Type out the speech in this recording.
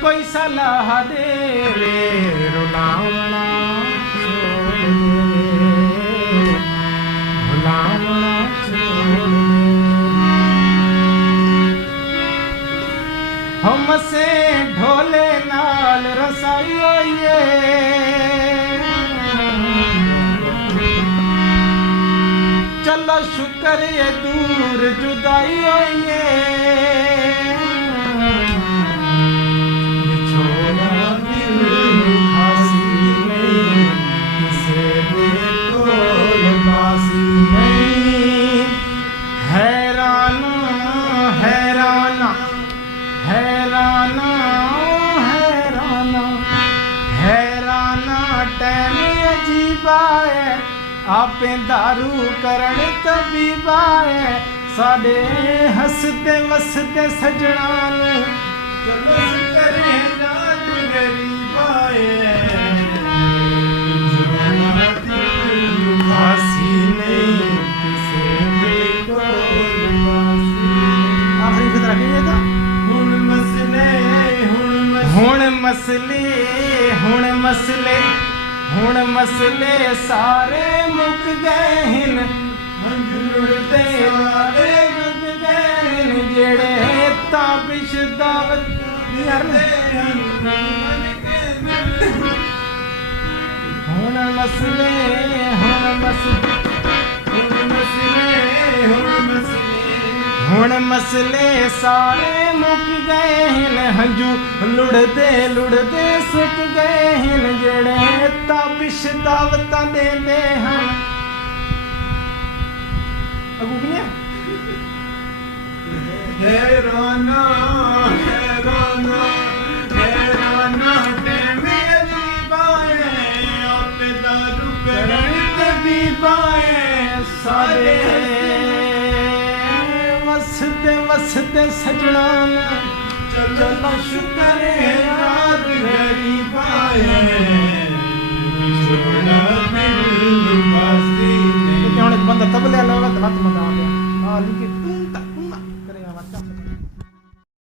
कोई सलाह दे रे रुलावना छोड़ दे, रुलावना छोड़ दे। हम से ढोले नाल रसाई होइए, चलो शुक्र ये दूर जुदाई होइए। आपे दारू करण तबीबाए, साडे हसते वसते सजना नू चलो करे नाज गरीबाए। फांसी नहीं किसे दे कोल फांसी। आखिरी फिर रखेंगे था हुण मसले हुण मसले सारे मुक गए हिन, जुड़ते सारे मुक गए हिन, जेड़े ताबिश दावत करते हन। हुण मसले सारे मुक गए हिन, हंजू लुढ़दे लुढ़दे सुक गए हिन, जेड़े ताबिश दावतां देंदे हन। अगू की हैराना हैराना हैराना तेरे अजीबाए, आपे दारू करण तबीबाए, सारे वसते सजना चलो शुक्र यार गरीबाए।